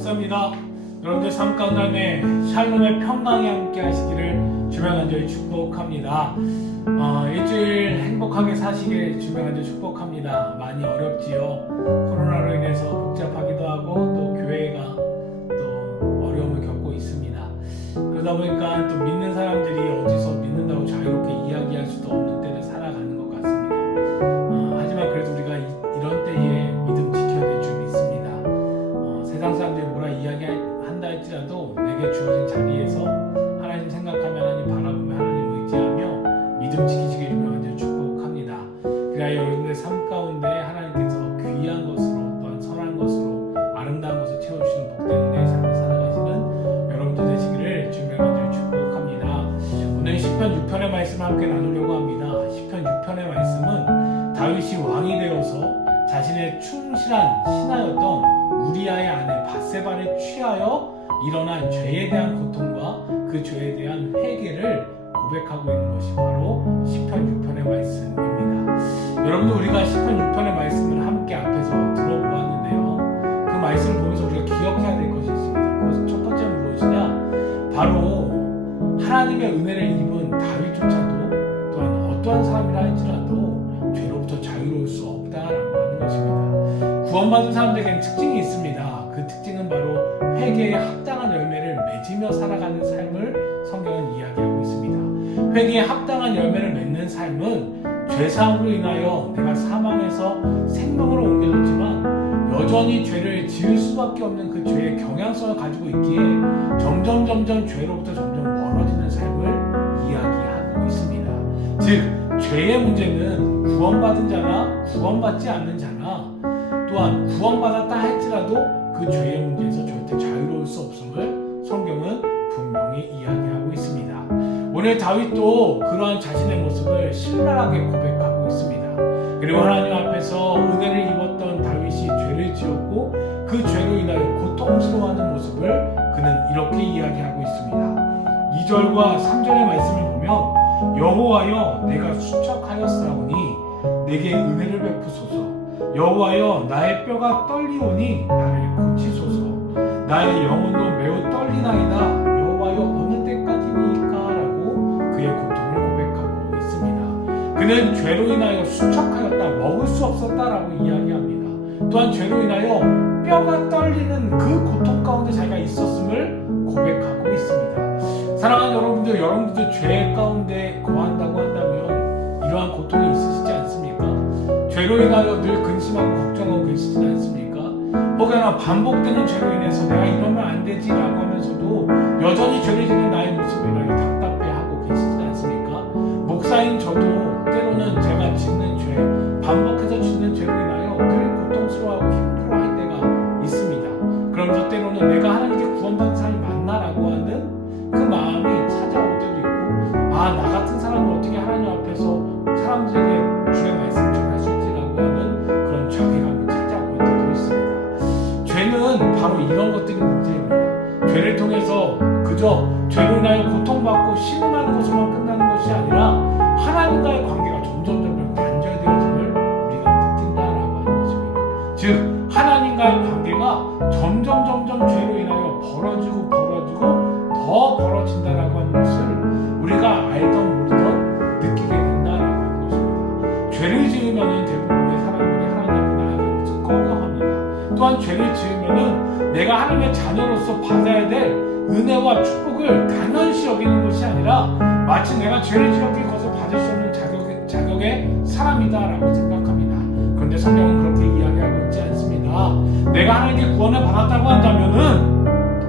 목사입니다. 여러분들 삶 가운데 샬롬의 평강이 함께 하시기를 주며 간절히 축복합니다. 일주일 행복하게 사시길 주며 간절히 축복합니다. 많이 어렵지요. 코로나로 인해서 복잡하기도 하고 또 교회가 또 어려움을 겪고 있습니다. 그러다 보니까 또 믿는 사람들이 어디서 믿는다고 자유롭게 이야기할 수도 없는 때를 살아가는 것 같습니다. 하지만 그래도 우리가 이런 때에 믿음 지켜야 될 줄 믿습니다. 세상 사람들이 뭐라 이야기한다 할지라도 내게 주어진 자리에서 하나님 생각하며 하나님 바라보며 하나님 의지하며 믿음 지키시길 유명한 축복합니다. 그래야 여러분의 삶 가운데 하나님께서 귀한 것으로 또한 선한 것으로 아름다운 것을 채워주시는 복된 내 삶을 살아가시는 여러분들 되시기를 주명한 축복합니다. 오늘 시편 6편의 말씀을 함께 나누려고 합니다. 시편 6편의 말씀은 다윗이 왕이 되어서 자신의 충실한 신하였던 우리아의 아내 밧세바를 취하여 일어난 죄에 대한 고통과 그 죄에 대한 회개를 고백하고 있는 것이 바로 시편 6편의 말씀입니다. 여러분들 우리가 시편 6편의 말씀을 함께 앞에서 들어보았는데요. 그 말씀을 보면서 우리가 기억해야 될 것이 있습니다. 그것은 첫 번째는 무엇이냐? 바로 하나님의 은혜를 입은 다윗조차도 또한 어떠한 사람이라 할지라도 죄로부터 자유로울 수 없다라고 하는 것입니다. 구원받은 사람들에게는 특징이 있습니다. 그 특징은 바로 회개에 합당한 열매를 맺으며 살아가는 삶을 성경은 이야기하고 있습니다. 회개에 합당한 열매를 맺는 삶은 죄사함으로 인하여 내가 사망에서 생명으로 옮겨졌지만 여전히 죄를 지을 수밖에 없는 그 죄의 경향성을 가지고 있기에 점점 죄로부터 점점 멀어지는 삶을 이야기하고 있습니다. 즉 죄의 문제는 구원받은 자나 구원받지 않는 자나 또한 구원받았다 할지라도 그 죄의 문제에서 절대 자유로울 수 없음을 성경은 분명히 이야기하고 있습니다. 오늘 다윗도 그러한 자신의 모습을 신랄하게 고백하고 있습니다. 그리고 하나님 앞에서 은혜를 입었던 다윗이 죄를 지었고 그 죄로 인하여 고통스러워하는 모습을 그는 이렇게 이야기하고 있습니다. 2절과 3절의 말씀을 보면 여호와여 내가 수척하였사오니 내게 은혜를 베푸소서. 여호와여 나의 뼈가 떨리오니 나를 고치소서. 나의 영혼도 매우 떨리나이다. 여호와여 어느 때까지니까? 라고 그의 고통을 고백하고 있습니다. 그는 죄로 인하여 수척하였다, 먹을 수 없었다라고 이야기합니다. 또한 죄로 인하여 뼈가 떨리는 그 고통 가운데 자기가 있었음을 고백하고 있습니다. 사랑하는 여러분들, 여러분들도 죄 가운데 거한다고 한다면 이러한 고통이 있으시지 않습니까? 죄로 인하여 늘 근심하고 걱정하고 계시지 않습니까? 혹여나 반복되는 죄로 인해서 내가 이러면 안 되지라고 하면서도 여전히 죄를 짓는 나의 모습을 인하여 답답해하고 계시지 않습니까? 목사인 저도 때로는 제가 짓는 죄, 반복해서 짓는 죄로 인하여 늘 고통스러워하고 힘들어할 때가 있습니다. 그러면서 때로는 내가 하나님께 구원받은 사람이 맞나라고 하는 그 마음이 찾아올 때도 있고, 나 같은 사람은 어떻게 하나님 앞에서 사람들에게 주의 말씀 전할 수 있지라고 하는 그런 자괴감이 찾아올 때도 있습니다. 죄는 바로 이런 것들이 문제입니다. 죄를 통해서 그저 죄로 인하여 고통받고 신음하는 것으로만 끝나는 것이 아니라 하나님과의 관계가 점점 단절되어짐을 우리가 느낀다라고 하는 것입니다. 즉 하나님과의 관계가 점점 죄로 인하여 벌어지고 더 벌어진다라고 하는 것을 우리가 알던 모르던 느끼게 된다라고 하는 것입니다. 죄를 지으면 대부분의 사람들이 하나님 앞에 나아가는 것을 꺼려합니다. 또한 죄를 지으면 내가 하나님의 자녀로서 받아야 될 은혜와 축복을 당연시 여기는 것이 아니라 마치 내가 죄를 지었기에 그것을 받을 수 없는 자격의 사람이다라고 생각합니다. 그런데 성경은 그렇게 이야기하고 있지 않습니다. 내가 하나님께 구원을 받았다고 한다면은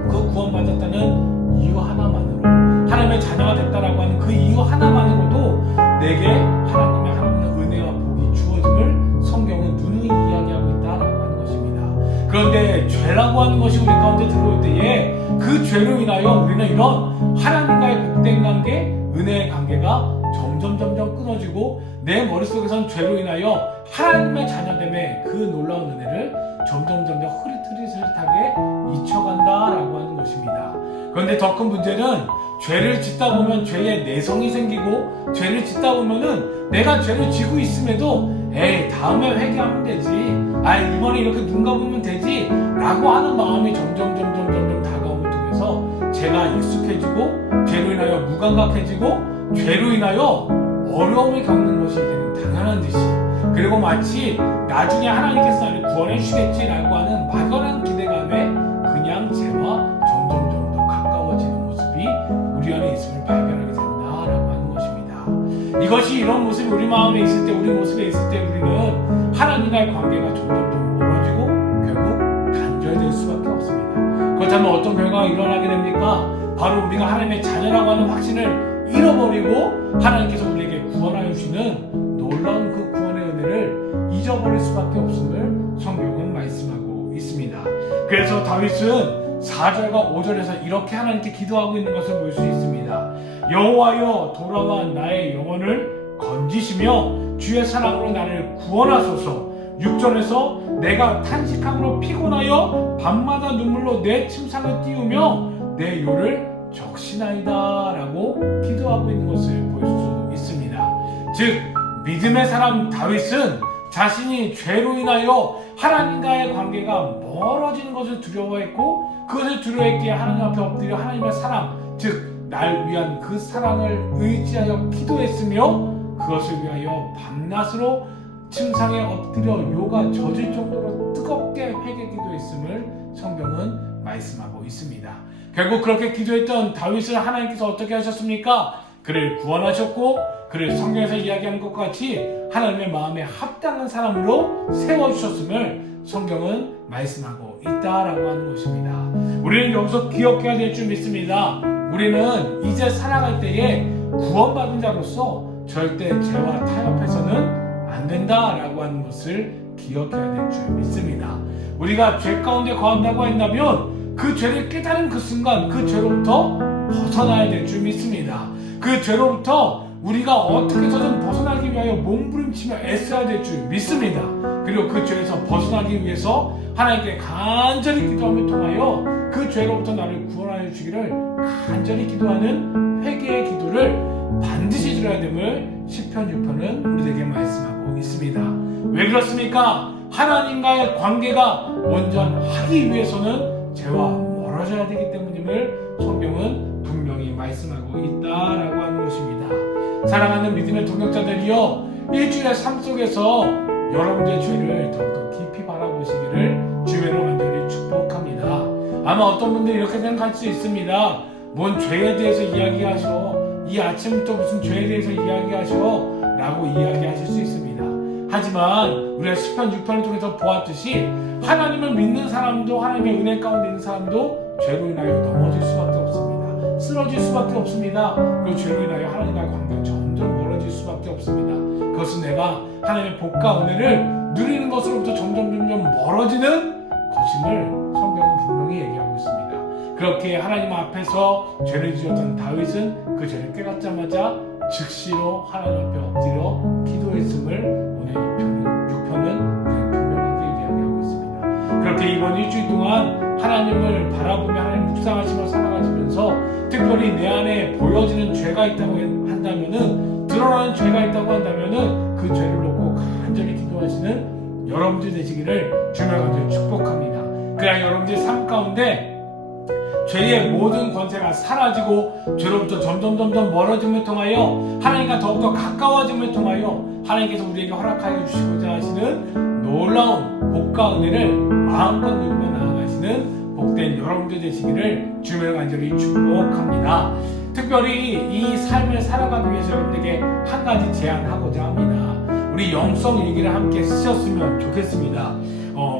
그 구원받았다는 이유 하나만으로, 하나님의 자녀가 됐다라고 하는 그 이유 하나만으로도 내게 하나님의 은혜와 복이 주어짐을 성경은 누누이 이야기하고 있다라고 하는 것입니다. 그런데 죄라고 하는 것이 우리 가운데 들어올 때에 그 죄로 인하여 우리는 이런 하나님과의 복된 관계, 은혜의 관계가 점점 끊어지고 내 머릿속에선 죄로 인하여 하나님의 자녀됨의 그 놀라운 은혜를 점점 흐릿하게 잊혀간다라고 하는 것입니다. 그런데 더 큰 문제는 죄를 짓다 보면 죄의 내성이 생기고, 죄를 짓다 보면은 내가 죄를 지고 있음에도 다음에 회개하면 되지, 아 이번에 이렇게 눈 감으면 되지 라고 하는 마음이 점점 다가옴을 통해서 죄가 익숙해지고 죄로 인하여 무감각해지고 죄로 인하여 어려움을 겪는 것이 이제는 당연한 듯이, 그리고 마치 나중에 하나님께서 나를 구원해 주시겠지라고 하는 막연한 기대감에 그냥 죄와 점점 더 가까워지는 모습이 우리 안에 있음을 발견하게 된다라고 하는 것입니다. 이것이 이런 모습이 우리 마음에 있을 때, 우리 모습에 있을 때 우리는 하나님과의 관계가 점점 멀어지고 결국 단절될 수밖에 없습니다. 그렇다면 어떤 결과가 일어나게 됩니까? 바로 우리가 하나님의 자녀라고 하는 확신을 잃어버리고 하나님께서 우리에게 구원하여 주시는 놀라운 그 구원의 은혜를 잊어버릴 수밖에 없음을 성경은 말씀하고 있습니다. 그래서 다윗은 4절과 5절에서 이렇게 하나님께 기도하고 있는 것을 볼 수 있습니다. 여호와여 돌아와 나의 영혼을 건지시며 주의 사랑으로 나를 구원하소서. 6절에서 내가 탄식함으로 피곤하여 밤마다 눈물로 내 침상을 띄우며 내 요를 적시나이다 라고 기도하고 있는 것을 볼 수 있습니다. 즉 믿음의 사람 다윗은 자신이 죄로 인하여 하나님과의 관계가 멀어지는 것을 두려워했고, 그것을 두려워했기에 하나님 앞에 엎드려 하나님의 사랑, 즉 날 위한 그 사랑을 의지하여 기도했으며, 그것을 위하여 밤낮으로 침상에 엎드려 요가 젖을 정도로 뜨겁게 회개 기도했음을 성경은 말씀하고 있습니다. 결국 그렇게 기도했던 다윗을 하나님께서 어떻게 하셨습니까? 그를 구원하셨고, 그를 성경에서 이야기하는 것과 같이 하나님의 마음에 합당한 사람으로 세워주셨음을 성경은 말씀하고 있다라고 하는 것입니다. 우리는 여기서 기억해야 될 줄 믿습니다. 우리는 이제 살아갈 때에 구원받은 자로서 절대 죄와 타협해서는 안 된다라고 하는 것을 기억해야 될 줄 믿습니다. 우리가 죄 가운데 거한다고 한다면 그 죄를 깨달은 그 순간 그 죄로부터 벗어나야 될 줄 믿습니다. 그 죄로부터 우리가 어떻게 해서든 벗어나기 위하여 몸부림치며 애써야 될 줄 믿습니다. 그리고 그 죄에서 벗어나기 위해서 하나님께 간절히 기도함을 통하여 그 죄로부터 나를 구원하여 주기를 간절히 기도하는 회개의 기도를 반드시 드려야 됨을 시편 6편은 우리에게 말씀하고 있습니다. 왜 그렇습니까? 하나님과의 관계가 온전하기 위해서는 죄와 멀어져야 되기 때문임을 성경은 분명히 말씀하고 있다라고 하는 것입니다. 사랑하는 믿음의 동역자들이여, 일주일의 삶 속에서 여러분의 죄를 더욱더 깊이 바라보시기를 주의로 간절히 축복합니다. 아마 어떤 분들이 이렇게 생각할 수 있습니다. 뭔 죄에 대해서 이야기하셔, 이 아침부터 무슨 죄에 대해서 이야기하셔 라고 이야기하실 수 있습니다. 하지만 우리가 시편 6편을 통해서 보았듯이 하나님을 믿는 사람도, 하나님의 은혜 가운데 있는 사람도 죄로 인하여 넘어질 수밖에 없습니다. 쓰러질 수밖에 없습니다. 그리고 죄로 인하여 하나님과의 관계가 점점 멀어질 수밖에 없습니다. 그것은 내가 하나님의 복과 은혜를 누리는 것으로부터 점점 멀어지는 것임을 성경은 분명히 얘기하고 있습니다. 그렇게 하나님 앞에서 죄를 지었던 다윗은 그 죄를 깨닫자마자 즉시로 하나님 앞에 엎드려 기도했음을 오늘 6편은 분명하게 이야기하고 있습니다. 그렇게 이번 일주일 동안 하나님을 바라보며 하나님 묵상하시며 살아가시면서 특별히 내 안에 보여지는 죄가 있다고 한다면은, 드러나는 죄가 있다고 한다면은 그 죄를 놓고 간절히 기도하시는 여러분들 되시기를 주님을 간절히 축복합니다. 그래야 여러분들 삶 가운데 죄의 모든 권세가 사라지고 죄로부터 점점 멀어짐을 통하여 하나님과 더욱더 가까워짐을 통하여 하나님께서 우리에게 허락하여 주시고자 하시는 놀라운 복과 은혜를 마음껏 누리며 나아가시는 복된 여러분들 되시기를 주님을 간절히 축복합니다. 특별히 이 삶을 살아가기 위해서 여러분에게 한 가지 제안하고자 합니다. 우리 영성 일기를 함께 쓰셨으면 좋겠습니다.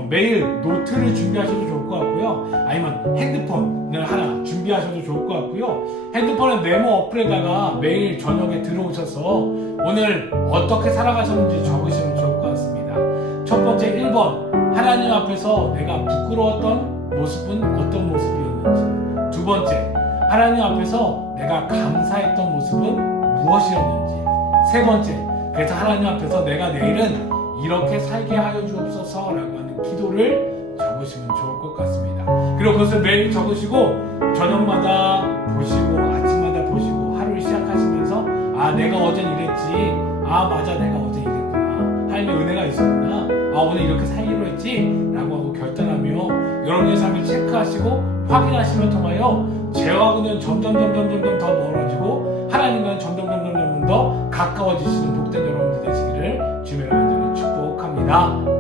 매일 노트를 준비하셔도 좋을 것 같고요. 아니면 핸드폰을 하나 준비하셔도 좋을 것 같고요. 핸드폰의 메모 어플에다가 매일 저녁에 들어오셔서 오늘 어떻게 살아가셨는지 적으시면 좋을 것 같습니다. 첫 번째 1번, 하나님 앞에서 내가 부끄러웠던 모습은 어떤 모습이었는지. 두 번째, 하나님 앞에서 내가 감사했던 모습은 무엇이었는지. 세 번째, 그래서 하나님 앞에서 내가 내일은 이렇게 살게 하여 주옵소서 라고 하는 기도를 적으시면 좋을 것 같습니다. 그리고 그것을 매일 적으시고 저녁마다 보시고 아침마다 보시고 하루를 시작하시면서 아 내가 어젠 이랬지, 아 맞아 내가 어제 이랬구나, 하나님의 은혜가 있었구나, 오늘 이렇게 살기로 했지 라고 하고 결단하며 여러분의 삶을 체크하시고 확인하시면 통하여 죄와는 점점 더 멀어지고 하나님과는 점점 더 가까워지시는 복된 여러분들 되시기를 주님의 간절히 축복합니다.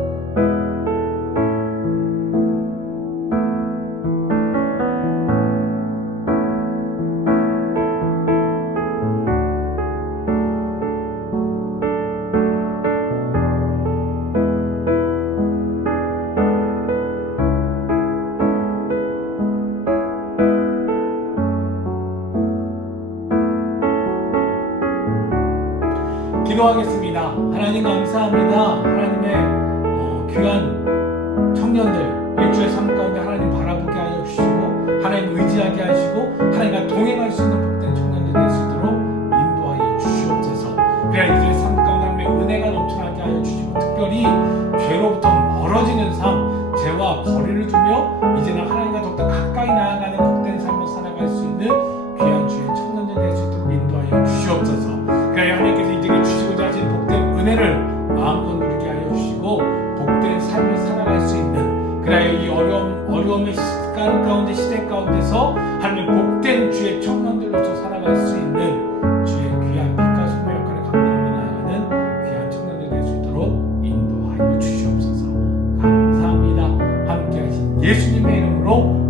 기도하겠습니다. 하나님 감사합니다. 하나님의 귀한 청년들 일주의 삶 가운데 하나님 바라보게 하여 주시고 하나님 의지하게 하시고 하나님과 동행할 수 있는 복된 청년들 될 수 있도록 인도하여 주시옵소서. 그래야 이들의 삶 가운데 하나님의 은혜가 넘쳐나게 하여 주시고 특별히 죄로부터 멀어지는 삶, 죄와 거리를 두며 이제는 하나님과 더욱더 가까이 나아가는 복된 삶을 살아갈 수 있는 귀한 주의 청년들 될 수 있도록 인도하여 주시옵소서. 그래야 하나님께서 이들에게 주시고자 하신 복된 은혜를 마음껏 누리게 하여 주시고 복된 삶을 살아갈 수 있는 그래야 이 어려움의 시간 가운데 시대 가운데서 하나님 복된 주의 청년들로서 살아갈 수 있는 주의 귀한 빛과 소금 역할을 감당하며 나아가는 귀한 청년들 될 수 있도록 인도하여 주시옵소서. 감사합니다. 함께 하신 예수님의 이름으로